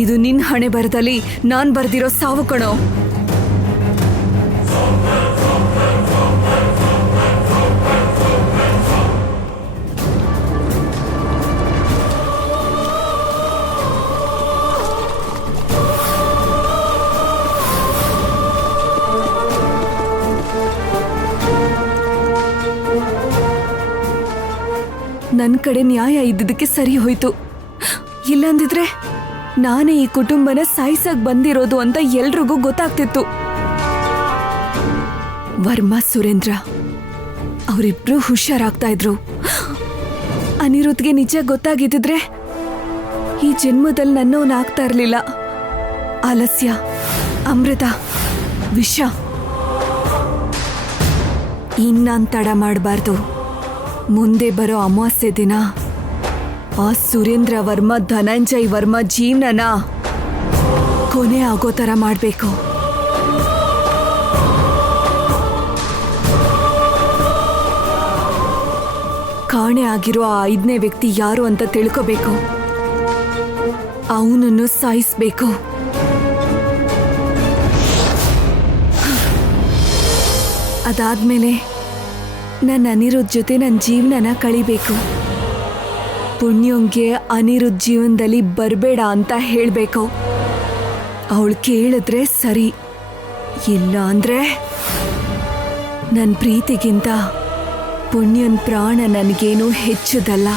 ಇದು ನಿನ್ ಹಣೆ ಬರದಲ್ಲಿ ನಾನ್ ಬರ್ದಿರೋ ಸಾವು ಕಣೋ. ನನ್ನ ಕಡೆ ನ್ಯಾಯ ಇದ್ದಿದ್ದಕ್ಕೆ ಸರಿ ಹೋಯ್ತು. ಇಲ್ಲಂದಿದ್ರೆ ನಾನೇ ಈ ಕುಟುಂಬನ ಸಾಯಿಸಕ್ ಬಂದಿರೋದು ಅಂತ ಎಲ್ರಿಗೂ ಗೊತ್ತಾಗ್ತಿತ್ತು. ವರ್ಮಾ ಸುರೇಂದ್ರ ಅವರಿಬ್ರು ಹುಷಾರಾಗ್ತಾ ಇದ್ರು. ಅನಿರುದ್ಧ್ಗೆ ನಿಜ ಗೊತ್ತಾಗಿದ್ದಿದ್ರೆ ಈ ಜನ್ಮದಲ್ಲಿ ನನ್ನವನಾಗ್ತಾ ಇರ್ಲಿಲ್ಲ. ಆಲಸ್ಯ, ಅಮೃತ, ವಿಷ. ಇನ್ನಾನ್ ತಡ ಮಾಡಬಾರ್ದು. ಮುಂದೆ ಬರೋ ಅಮಾವಾಸ್ಯೆ ದಿನ ಆ ಸುರೇಂದ್ರ ವರ್ಮಾ ಧನಂಜಯ್ ವರ್ಮಾ ಜೀವನನ ಕೊನೆ ಆಗೋ ಥರ ಮಾಡಬೇಕು. ಕಾಣೆ ಆಗಿರೋ ಆ 5ನೇ ವ್ಯಕ್ತಿ ಯಾರು ಅಂತ ತಿಳ್ಕೋಬೇಕು. ಅವನನ್ನು ಸಾಯಿಸ್ಬೇಕು. ಅದಾದ್ಮೇಲೆ ನನ್ನ ಅನಿರುದ್ಧ್ ಜೊತೆ ನನ್ನ ಜೀವನನ ಕಳಿಬೇಕು. ಪುಣ್ಯಂಗೆ ಅನಿರುದ್ಧ್ ಜೀವನದಲ್ಲಿ ಬರಬೇಡ ಅಂತ ಹೇಳಬೇಕು. ಅವಳು ಕೇಳಿದ್ರೆ ಸರಿ, ಇಲ್ಲ ಅಂದ್ರೆ ನನ್ನ ಪ್ರೀತಿಗಿಂತ ಪುಣ್ಯನ್ ಪ್ರಾಣ ನನಗೇನು ಹೆಚ್ಚದಲ್ಲ.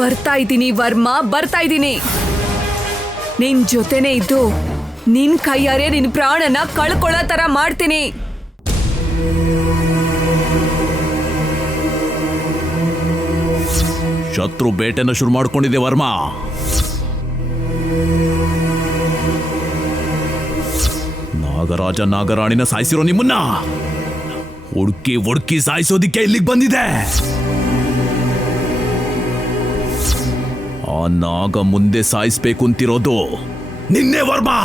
ಬರ್ತಾ ಇದ್ದೀನಿ ವರ್ಮಾ, ಬರ್ತಾ ಇದ್ದೀನಿ. ನಿನ್ ಜೊತೆನೇ ಇದ್ದು ನಿನ್ ಕೈಯಾರೆ ನಿನ್ ಪ್ರಾಣನ ಕಳ್ಕೊಳ್ಳೋ ತರ ಮಾಡ್ತೀನಿ. ಶತ್ರು ಬೇಟೆನ ಶುರು ಮಾಡ್ಕೊಂಡಿದೆ ವರ್ಮಾ. ನಾಗರಾಜ ನಾಗರಾಣಿನ ಸಾಯಿಸಿರೋ ನಿಮ್ಮನ್ನ ಹುಡುಕಿ ಸಾಯಿಸೋದಿಕ್ಕೆ ಇಲ್ಲಿಗೆ ಬಂದಿದೆ. ಆ ನಾಗ ಮುಂದೆ ಸಾಯಿಸ್ಬೇಕು ಅಂತಿರೋದು ನಿನ್ನೆ ವರ್ಮಾ.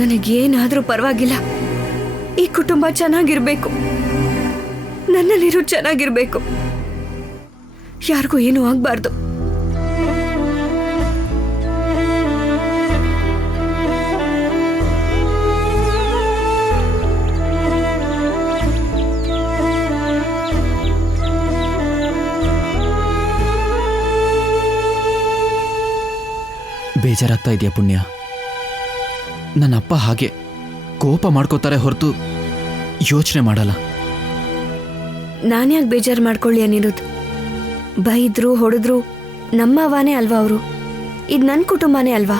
ನನಗೇನಾದ್ರೂ ಪರವಾಗಿಲ್ಲ, ಈ ಕುಟುಂಬ ಚೆನ್ನಾಗಿರ್ಬೇಕು, ನನ್ನಲ್ಲಿರೋ ಚೆನ್ನಾಗಿರ್ಬೇಕು, ಯಾರಿಗೂ ಏನೂ ಆಗ್ಬಾರ್ದು. ಬೇಜಾರಾಗ್ತಾ ಇದೆಯಾ ಪುಣ್ಯ? ನನ್ನ ಅಪ್ಪ ಹಾಗೆ ಕೋಪ ಮಾಡ್ಕೋತಾರೆ ಹೊರತು ಯೋಚನೆ ಮಾಡಲ್ಲ. ನಾನ್ಯಾಕೆ ಬೇಜಾರು ಮಾಡ್ಕೊಳ್ಳಿ ಅನಿರುದ್ಧ್? ಬೈದ್ರು ಹೊಡೆದ್ರು ನಮ್ಮವಾನೇ ಅಲ್ವಾ ಅವರು? ಇದು ನನ್ನ ಕುಟುಂಬನೇ ಅಲ್ವಾ?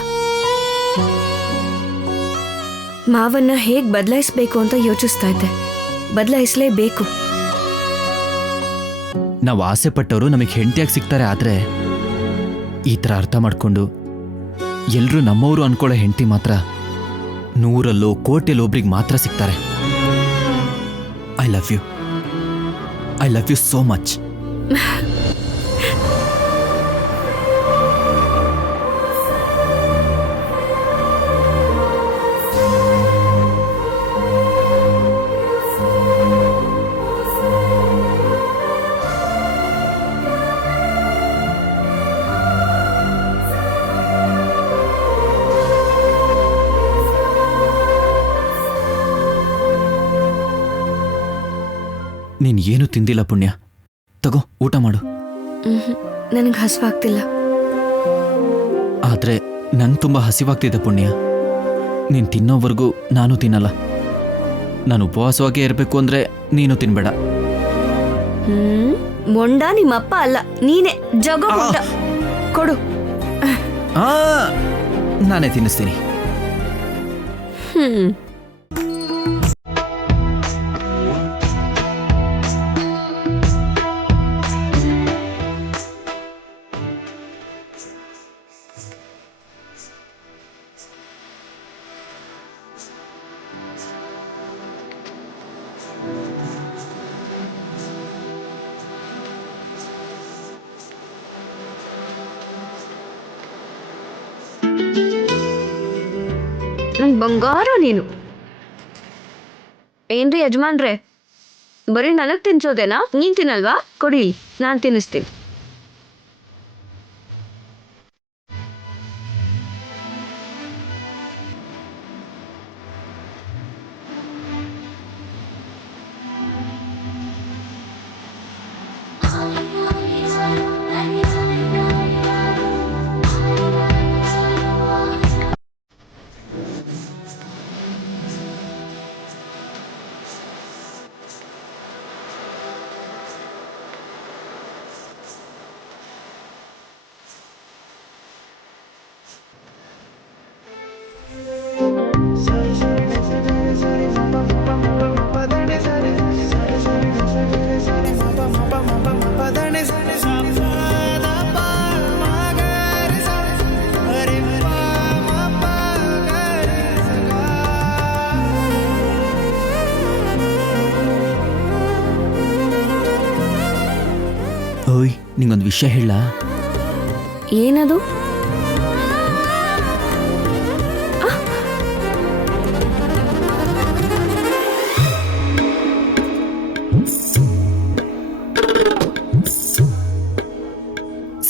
ಮಾವನ್ನ ಹೇಗೆ ಬದಲಾಯಿಸ್ಬೇಕು ಅಂತ ಯೋಚಿಸ್ತಾ ಇದ್ದೆ. ಬದಲಾಯಿಸಲೇಬೇಕು. ನಾವು ಆಸೆ ಪಟ್ಟವರು ನಮಗೆ ಹೆಂಡತಿಯಾಗಿ ಸಿಗ್ತಾರೆ. ಆದರೆ ಈ ಥರ ಅರ್ಥ ಮಾಡಿಕೊಂಡು ಎಲ್ಲರೂ ನಮ್ಮವರು ಅನ್ಕೊಳ್ಳೋ ಹೆಂಡತಿ ಮಾತ್ರ 100 ಕೋಟಿಯಲ್ಲಿ ಒಬ್ರಿಗೆ ಮಾತ್ರ ಸಿಗ್ತಾರೆ. I love you so much. ನೀನು ಏನು ತಿಂದಿಲ್ಲ ಪುಣ್ಯ, ತಗೋ ಊಟ ಮಾಡು. ನನಗೆ ಹಸಿವಾಗ್ತಿಲ್ಲ. ಆದರೆ ನಂಗೆ ತುಂಬ ಹಸಿವಾಗ್ತಿದೆ ಪುಣ್ಯ. ನೀನು ತಿನ್ನೋವರೆಗೂ ನಾನು ತಿನ್ನಲ್ಲ. ನಾನು ಉಪವಾಸವಾಗೇ ಇರಬೇಕು ಅಂದರೆ ನೀನು ತಿನ್ಬೇಡ. ಮೊಂಡ ನಿಮ್ಮಪ್ಪ ಅಲ್ಲ, ನೀನೇ ಜಗ ಕೊಡು. ನಾನೇ ತಿನ್ನಿಸ್ತೀನಿ. ಬಂಗಾರ ನೀನು. ಏನ್ರಿ ಯಜಮಾನ್ರೆ, ಬರೀ ನನಗೆ ತಿನ್ಸೋದೇನಾ? ನೀನ್ ತಿನ್ನಲ್ವಾ? ಕೊಡಿ, ನಾನು ತಿನ್ನಿಸ್ತೀನಿ. ಓಯ್, ನಿಂಗೊಂದು ವಿಷಯ ಹೇಳ. ಏನದು?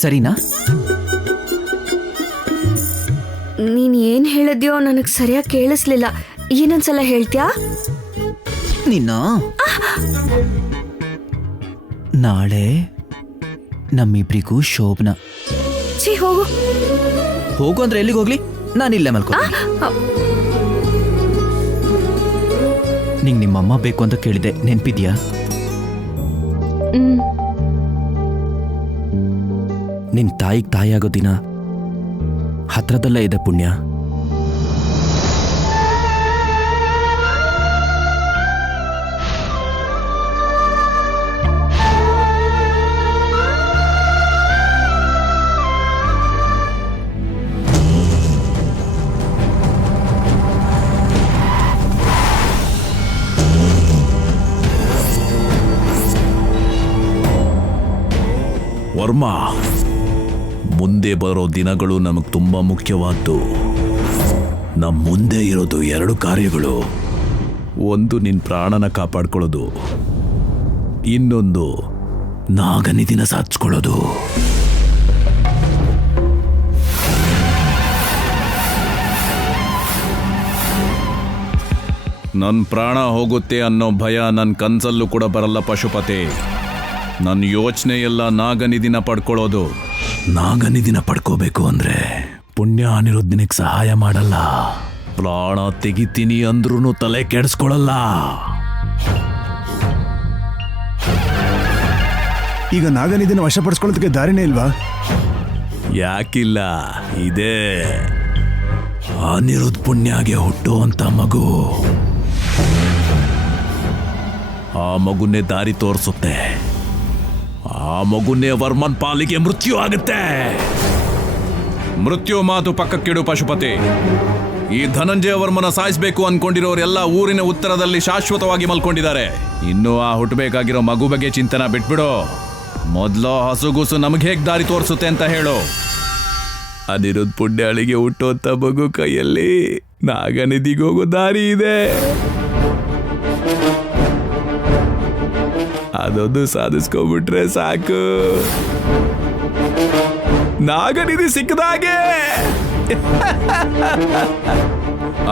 ಸರಿನಾ? ನೀನ್ ಏನ್ ಹೇಳಿದ್ಯೋ ನನಗೆ ಸರಿಯಾಗಿ ಕೇಳಿಸ್ಲಿಲ್ಲ. ಏನೊಂದ್ಸಲ ಹೇಳ್ತ್ಯಾ? ನಿನ್ನ ನಾಳೆ ನಮ್ಮಿಬ್ರಿಗೂ ಶೋಭನ. ಛೀ, ಹೋಗು. ಹೋಗು ಅಂದ್ರೆ ಎಲ್ಲಿಗೆ ಹೋಗ್ಲಿ? ನಾನಿಲ್ಲೇ ಮಲ್ಕೋತೀನಿ. ನಿಂಗೆ ನಿಮ್ಮಮ್ಮ ಬೇಕು ಅಂತ ಕೇಳಿದೆ, ನೆನ್ಪಿದ್ಯಾ? ನಿನ್ ತಾಯಿಗೆ ತಾಯಿಯಾಗೋ ದಿನ ಹತ್ರದಲ್ಲೇ ಇದೆ ಪುಣ್ಯ. ವರ್ಮಾ, ಮುಂದೆ ಬರೋ ದಿನಗಳು ನಮಗೆ ತುಂಬ ಮುಖ್ಯವಾದ್ದು. ನಮ್ಮ ಮುಂದೆ ಇರೋದು 2 ಕಾರ್ಯಗಳು. ಒಂದು ನಿನ್ನ ಪ್ರಾಣನ ಕಾಪಾಡ್ಕೊಳ್ಳೋದು, ಇನ್ನೊಂದು ನಾಗನಿಧಿನ ಸಾಧಿಸ್ಕೊಳ್ಳೋದು. ನನ್ನ ಪ್ರಾಣ ಹೋಗುತ್ತೆ ಅನ್ನೋ ಭಯ ನನ್ನ ಕನಸಲ್ಲೂ ಕೂಡ ಬರಲ್ಲ ಪಶುಪತಿ. ನನ್ನ ಯೋಚನೆ ಎಲ್ಲ ನಾಗನಿಧಿನ ಪಡ್ಕೊಳ್ಳೋದು. ನಾಗನಿಧಿನ ಪಡ್ಕೋಬೇಕು ಅಂದ್ರೆ ಪುಣ್ಯ ಅನಿರುದ್ಧನಿಗೆ ಸಹಾಯ ಮಾಡಲ್ಲ. ಪ್ರಾಣ ತೆಗಿತೀನಿ ಅಂದ್ರೂ ತಲೆ ಕೆಡಿಸ್ಕೊಳ್ಳಲ್ಲ. ಈಗ ನಾಗನಿಧಿನ ವಶಪಡಿಸ್ಕೊಳ್ಳೋದಕ್ಕೆ ದಾರಿನೇ ಇಲ್ವಾ? ಯಾಕಿಲ್ಲ, ಇದೆ. ಅನಿರುದ್ಧ ಪುಣ್ಯಗೆ ಹುಟ್ಟುವಂತ ಮಗು. ಆ ಮಗುನೇ ದಾರಿ ತೋರಿಸುತ್ತೆ. ಆ ಮಗುನೇ ವರ್ಮನ್ ಪಾಲಿಗೆ ಮೃತ್ಯು ಆಗುತ್ತೆ. ಮೃತ್ಯು ಮಾತು ಪಕ್ಕಕ್ಕಿಡು ಪಶುಪತಿ. ಈ ಧನಂಜಯ ವರ್ಮನ ಸಾಯಿಸಬೇಕು ಅನ್ಕೊಂಡಿರೋರೆಲ್ಲ ಊರಿನ ಉತ್ತರದಲ್ಲಿ ಶಾಶ್ವತವಾಗಿ ಮಲ್ಕೊಂಡಿದ್ದಾರೆ. ಇನ್ನೂ ಆ ಹುಟ್ಟಬೇಕಾಗಿರೋ ಮಗು ಬಗ್ಗೆ ಚಿಂತನ ಬಿಟ್ಬಿಡು. ಮೊದಲು ಹಸುಗುಸು ನಮಗೆ ಹೇಗೆ ದಾರಿ ತೋರಿಸುತ್ತೆ ಅಂತ ಹೇಳು. ಅನಿರುದ್ಧ ಪುಣ್ಯಾಳಿಗೆ ಹುಟ್ಟುವಂತ ಮಗು ಕೈಯಲ್ಲಿ ನಾಗನಿಧಿಗೋಗೋ ದಾರಿ ಇದೆ. ಅದೊಂದು ಸಾಧಿಸ್ಕೊಬಿಟ್ರೆ ಸಾಕು. ನಾಗನಿಧಿ ಸಿಕ್ಕದಾಗೆ.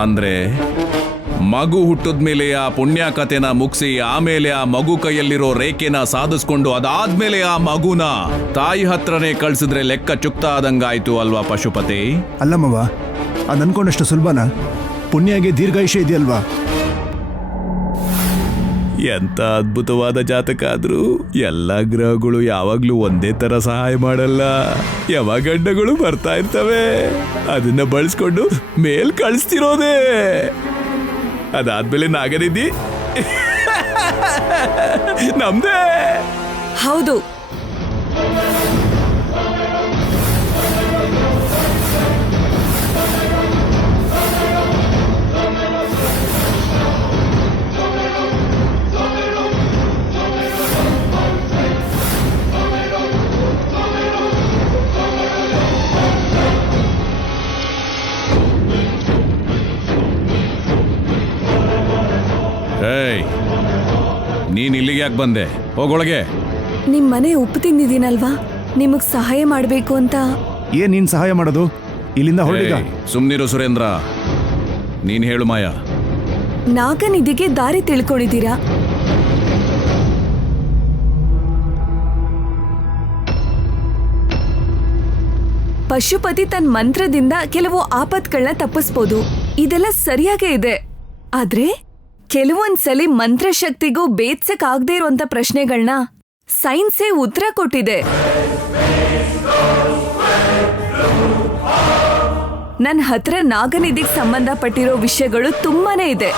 ಅಂದ್ರೆ ಮಗು ಹುಟ್ಟಿದ್ಮೇಲೆ ಆ ಪುಣ್ಯ ಕಥೆನ ಮುಗಿಸಿ ಆಮೇಲೆ ಆ ಮಗು ಕೈಯಲ್ಲಿರೋ ರೇಖೆನ ಸಾಧಿಸ್ಕೊಂಡು ಅದಾದ್ಮೇಲೆ ಆ ಮಗುನ ತಾಯಿ ಹತ್ರನೇ ಕಳ್ಸಿದ್ರೆ ಲೆಕ್ಕ ಚುಕ್ತ ಆದಂಗಾಯ್ತು ಅಲ್ವಾ ಪಶುಪತಿ? ಅಲ್ಲಮ್ಮವ, ಅದು ಅನ್ಕೊಂಡಷ್ಟು ಸುಲಭನಾ? ಪುಣ್ಯಗೆ ದೀರ್ಘಾಯುಷ್ಯ ಇದೆಯಲ್ವಾ? ಎಂತ ಅದ್ಭುತವಾದ ಜಾತಕ ಆದ್ರೂ ಎಲ್ಲ ಗ್ರಹಗಳು ಯಾವಾಗ್ಲೂ ಒಂದೇ ತರ ಸಹಾಯ ಮಾಡಲ್ಲ. ಯಾವಾಗ ಗಡ್ಡಗಳು ಬರ್ತಾ ಇರ್ತವೆ, ಅದನ್ನ ಬಳಸ್ಕೊಂಡು ಮೇಲ್ ಕಳಿಸ್ತಿರೋದೇ. ಅದಾದ್ಮೇಲೆ ನಾಗನಿಧಿ ನಮ್ದೇ. ಹೌದು, ನೀನ್ ಇಲ್ಲಿಗೆ ಯಾಕೆ ಬಂದೆ? ಹೋಗೊಳಗೆ. ನಿಮ್ ಮನೆ ಉಪ್ಪು ತಿಂದಿದ್ದೀನಲ್ವಾ, ನಿಮಗ್ ಸಹಾಯ ಮಾಡ್ಬೇಕು ಅಂತ. ಏನ್ ನೀನ್ ಸಹಾಯ ಮಾಡೋದು? ಇಲ್ಲಿಂದ ಹೊರಡಿಗ. ಸುಮ್ನಿರು ಸುರೇಂದ್ರ. ನೀನ್ ಹೇಳು ಮಾಯಾ. ನಾಗನಿಧಿಗೆ ದಾರಿ ತಿಳ್ಕೊಂಡಿದ್ದೀರಾ? ಪಶುಪತಿ ತನ್ನ ಮಂತ್ರದಿಂದ ಕೆಲವು ಆಪತ್ಗಳನ್ನ ತಪ್ಪಿಸ್ಬೋದು, ಇದೆಲ್ಲ ಸರಿಯಾಗೇ ಇದೆ. ಆದ್ರೆ ಕೆಲವೊಂದ್ಸಲಿ ಮಂತ್ರಶಕ್ತಿಗೂ ಬೇತ್ಸಕ್ ಆಗದೆ ಇರುವಂತ ಪ್ರಶ್ನೆಗಳನ್ನ ಸೈನ್ಸೇ ಉತ್ತರ ಕೊಟ್ಟಿದೆ. ನನ್ನ ಹತ್ರ ನಾಗನಿಧಿಗೆ ಸಂಬಂಧಪಟ್ಟಿರೋ ವಿಷಯಗಳು ತುಂಬಾನೇ ಇದೆ.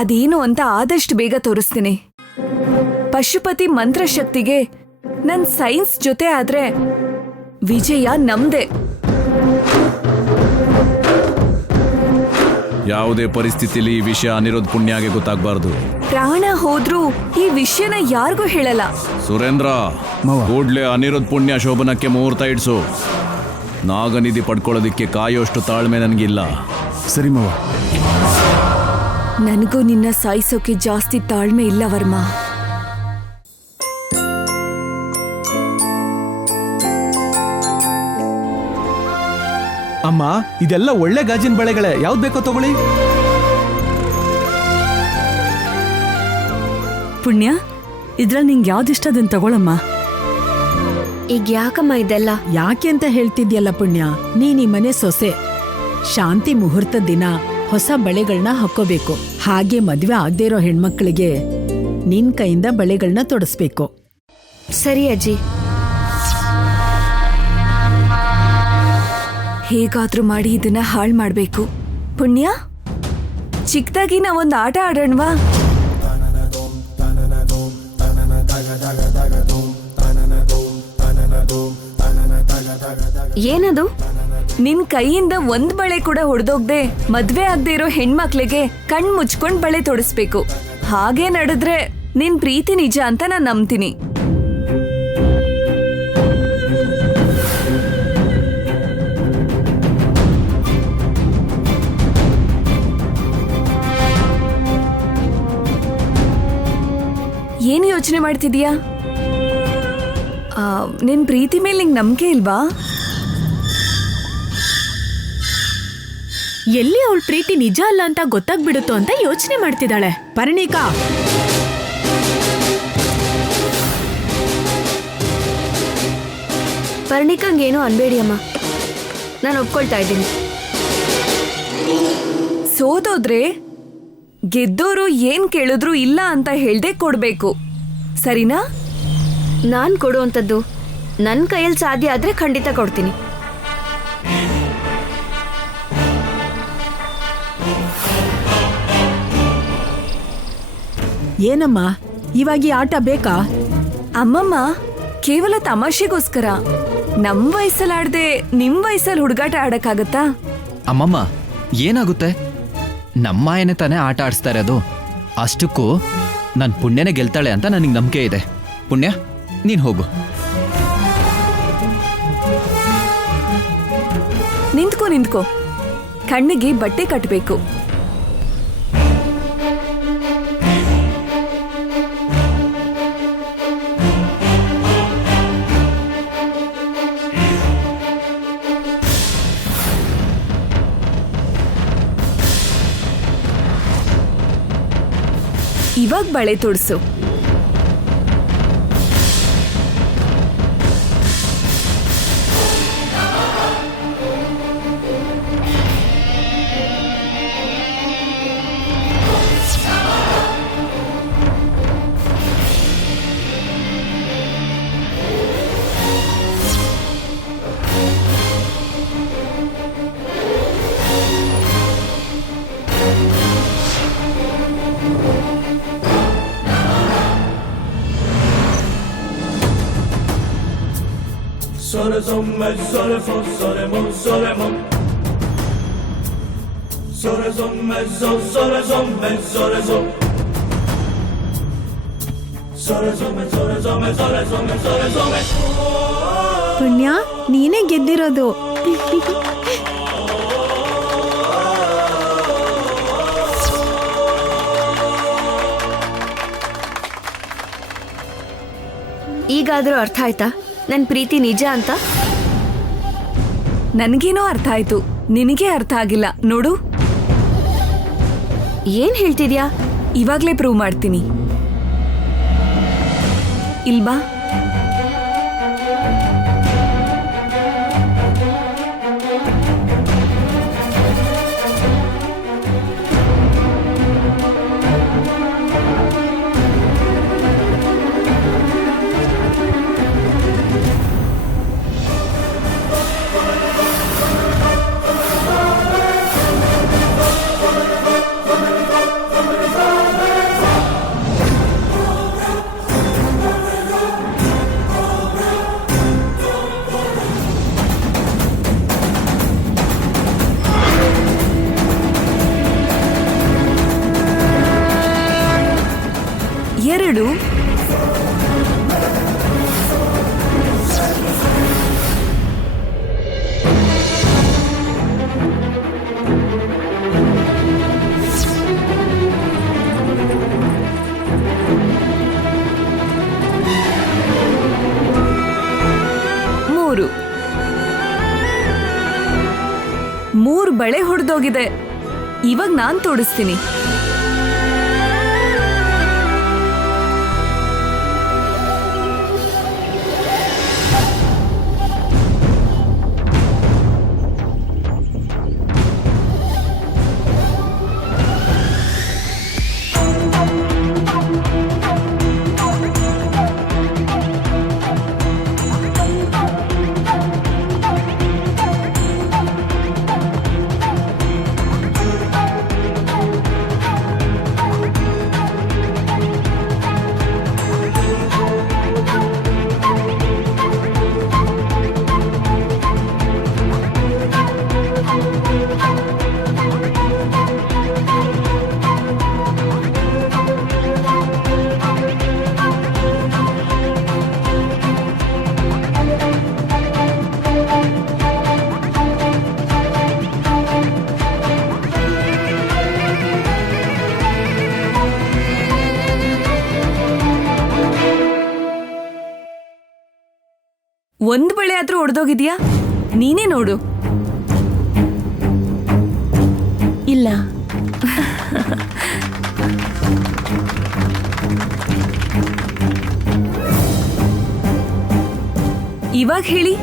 ಅದೇನು ಅಂತ ಆದಷ್ಟು ಬೇಗ ತೋರಿಸ್ತೀನಿ. ಪಶುಪತಿ ಮಂತ್ರಶಕ್ತಿಗೆ ನನ್ ಸೈನ್ಸ್ ಜೊತೆ ಆದ್ರೆ ವಿಜಯ ನಮ್ದೆ. ಯಾವುದೇ ಪರಿಸ್ಥಿತಿಲಿ ಈ ವಿಷಯ ಅನಿರುದ್ಧ ಪುಣ್ಯಗೆ ಗೊತ್ತಾಗಬಾರ್ದು. ಪ್ರಾಣ ಹೋದ್ರೂ ಈ ವಿಷಯನ ಯಾರಿಗೂ ಹೇಳಲ್ಲ. ಸುರೇಂದ್ರ, ಕೂಡ್ಲೆ ಅನಿರುದ್ಧ ಪುಣ್ಯ ಶೋಭನಕ್ಕೆ ಮುಹೂರ್ತ ಇಡ್ಸು. ನಾಗನಿಧಿ ಪಡ್ಕೊಳ್ಳೋದಿಕ್ಕೆ ಕಾಯೋಷ್ಟು ತಾಳ್ಮೆ ನನಗಿಲ್ಲ. ಸರಿ ಮಾವ. ನನಗೂ ನಿನ್ನ ಸಾಯಿಸೋಕೆ ಜಾಸ್ತಿ ತಾಳ್ಮೆ ಇಲ್ಲ ವರ್ಮ. ಅಮ್ಮ, ಇದೆಲ್ಲ ಒಳ್ಳೆ ಗಾಜಿನ ಬಳೆಗಳೇ, ಯಾವ್ದು ಬೇಕೋ ತಗೊಳ್ಳಿ. ಪುಣ್ಯ, ಇದ್ರಲ್ಲಿ ನಿಂಗೆ ಯಾವ್ದಿಷ್ಟ ಅದನ್ನ ತಗೊಳಮ್ಮ. ಈಗ ಯಾಕಮ್ಮ ಇದೆಲ್ಲ? ಯಾಕೆ ಅಂತ ಹೇಳ್ತಿದ್ಯಲ್ಲ ಪುಣ್ಯ, ನೀನ್ ಈ ಮನೆ ಸೊಸೆ. ಶಾಂತಿ ಮುಹೂರ್ತದ ದಿನ ಹೊಸ ಬಳೆಗಳನ್ನ ಹಾಕೋಬೇಕು. ಹಾಗೆ ಮದ್ವೆ ಆಗದೆ ಇರೋ ಹೆಣ್ಮಕ್ಳಿಗೆ ನಿನ್ ಕೈಯಿಂದ ಬಳೆಗಳನ್ನ ತೊಡಸ್ಬೇಕು. ಸರಿ ಅಜ್ಜಿ. ಹೇಗಾದ್ರೂ ಮಾಡಿ ಇದನ್ನ ಹಾಳು ಮಾಡ್ಬೇಕು. ಪುಣ್ಯ, ಚಿಕ್ಕದಾಗಿ ನಾವೊಂದು ಆಟ ಆಡೋಣವಾ? ಏನದು? ನಿನ್ ಕೈಯಿಂದ ಒಂದ್ ಬಳೆ ಕೂಡ ಹೊಡೆದೋಗ್ದೆ ಮದ್ವೆ ಆಗದೆ ಇರೋ ಹೆಣ್ಮಕ್ಳಿಗೆ ಕಣ್ ಮುಚ್ಕೊಂಡ್ ಬಳೆ ತೊಡಸ್ಬೇಕು. ಹಾಗೆ ನಡೆದ್ರೆ ನಿನ್ ಪ್ರೀತಿ ನಿಜ ಅಂತ ನಾನ್ ನಂಬ್ತೀನಿ. ಏನು ಯೋಚನೆ ಮಾಡ್ತಿದೀಯಾ? ನಿನ್ ಪ್ರೀತಿ ಮೇಲೆ ನಿಂಗೆ ನಂಬಿಕೆ ಇಲ್ವಾ? ಎಲ್ಲಿ ಅವಳ ಪ್ರೀತಿ ನಿಜ ಅಲ್ಲ ಅಂತ ಗೊತ್ತಾಗ್ಬಿಡುತ್ತೋ ಅಂತ ಯೋಚನೆ ಮಾಡ್ತಿದ್ದಾಳೆ. ಪರಿಣಿಕಾ, ಪರಿಣಿಕಂಗೇನು ಅನ್ಬೇಡಿ ಅಮ್ಮ, ನಾನು ಒಪ್ಕೊಳ್ತಾ ಇದ್ದೀನಿ. ಸೋದೋದ್ರೆ ಗೆದ್ದೋರು ಏನ್ ಕೇಳಿದ್ರು ಇಲ್ಲ ಅಂತ ಹೇಳ್ದೆ ಕೊಡ್ಬೇಕು, ಸರಿನಾ? ನಾನ್ ಕೊಡುವಂಥದ್ದು ನನ್ನ ಕೈಯಲ್ಲಿ ಸಾಧ್ಯ ಆದ್ರೆ ಖಂಡಿತ ಕೊಡ್ತೀನಿ. ಏನಮ್ಮ ಇವಾಗ ಈ ಆಟ ಬೇಕಾ? ಅಮ್ಮಮ್ಮ, ಕೇವಲ ತಮಾಷೆಗೋಸ್ಕರ. ನಮ್ ವಯಸ್ಸಲ್ಲಿ ಆಡ್ದೆ ನಿಮ್ ವಯಸ್ಸಲ್ಲಿ ಹುಡುಗಾಟ ಆಡಕ್ಕಾಗತ್ತಾ? ಅಮ್ಮಮ್ಮ, ಏನಾಗುತ್ತೆ? ನಮ್ಮ ಮಾಯನೆ ತಾನೇ ಆಟ ಆಡಿಸ್ತಾ ಇರೋದು. ಅಷ್ಟಕ್ಕೂ ನನ್ನ ಪುಣ್ಯನೇ ಗೆಲ್ತಾಳೆ ಅಂತ ನನಗೆ ನಂಬಿಕೆ ಇದೆ. ಪುಣ್ಯ, ನೀನು ಹೋಗು. ನಿಂತ್ಕೋ. ಕಣ್ಣಿಗೆ ಬಟ್ಟೆ ಕಟ್ಟಬೇಕು. ಇವಾಗ ಬಳೆ ತೊಡ್ಸು. ಪುಣ್ಯ, ನೀನೇ ಗೆದ್ದಿರೋದು. ಈಗಾದ್ರೂ ಅರ್ಥ ಆಯ್ತಾ ನನ್ನ ಪ್ರೀತಿ ನಿಜ ಅಂತ? ನನ್ಗೇನೋ ಅರ್ಥ ಆಯ್ತು, ನಿನಗೆ ಅರ್ಥ ಆಗಿಲ್ಲ ನೋಡು. ಏನ್ ಹೇಳ್ತಿದ್ಯಾ? ಇವಾಗ್ಲೇ ಪ್ರೂವ್ ಮಾಡ್ತೀನಿ. ಇಲ್ಬಾ. ಎರಡು, ಮೂರು. ಮೂರು ಬಳೆ ಹೊಡೆದೋಗಿದೆ. ಇವಾಗ ನಾನ್ ತೋಡಿಸ್ತೀನಿ. ಒಂದ್ ಬಳೆ ಆದ್ರೂ ಒಡೆದೋಗಿದ್ಯಾ? ನೀನೇ ನೋಡು. ಇಲ್ಲ. ಇವಾಗ ಹೇಳಿ,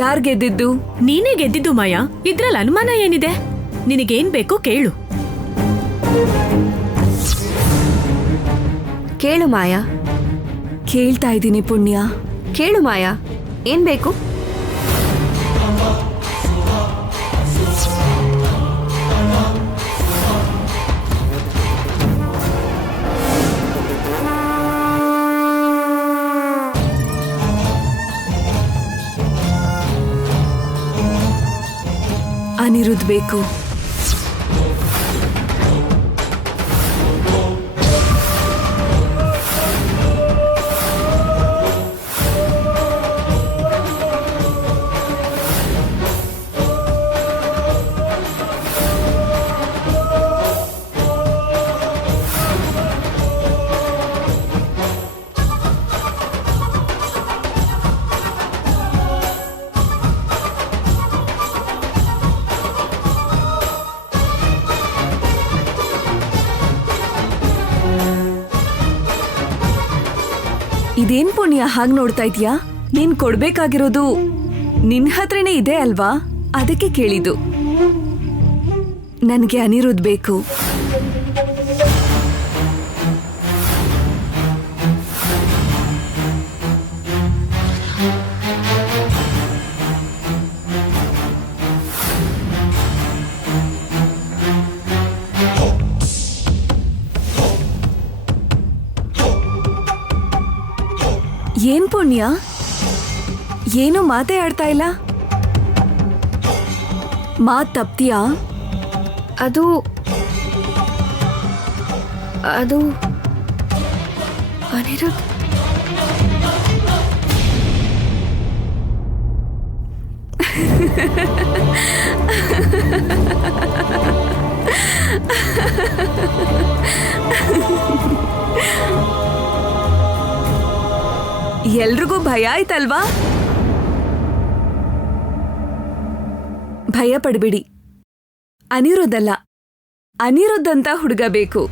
ಯಾರ್ ಗೆದ್ದಿದ್ದು? ನೀನೇ ಗೆದ್ದಿದ್ದು ಮಾಯಾ. ಇದ್ರಲ್ಲಿ ಅನುಮಾನ ಏನಿದೆ? ನಿನಗೇನ್ ಬೇಕು ಕೇಳು. ಕೇಳು ಮಾಯಾ. ಕೇಳ್ತಾ ಇದ್ದೀನಿ ಪುಣ್ಯ. ಕೇಳು ಮಾಯಾ, ಏನ್ ಬೇಕು? ಅನಿರುದ್ಧ್ ಬೇಕು. ಇದೇನ್ ಪುಣ್ಯ ಹಾಗ್ ನೋಡ್ತಾ ಇದ್ಯಾ? ನೀನ್ ಕೊಡ್ಬೇಕಾಗಿರೋದು ನಿನ್ ಹತ್ರನೇ ಇದೆ ಅಲ್ವಾ? ಅದಕ್ಕೆ ಕೇಳಿದ್ದು. ನನಗೆ ಅನಿರುದ್ಧ್ ಬೇಕು. ಏನ್ ಪುಣ್ಯ, ಏನು ಮಾತೇ ಆಡ್ತಾ ಇಲ್ಲ? ಮಾತ್ ತಪ್ತೀಯಾ? ಅದು ಅದು ಅನಿರುದ್ಧ್. ಎಲ್ರಿಗೂ ಭಯ ಆಯ್ತಲ್ವಾ? ಭಯ ಪಡ್ಬೇಡಿ. ಅನಿರುದ್ಧಲ್ಲ, ಅನಿರುದ್ಧ್ ಅಂತ ಹುಡುಗ ಬೇಕು.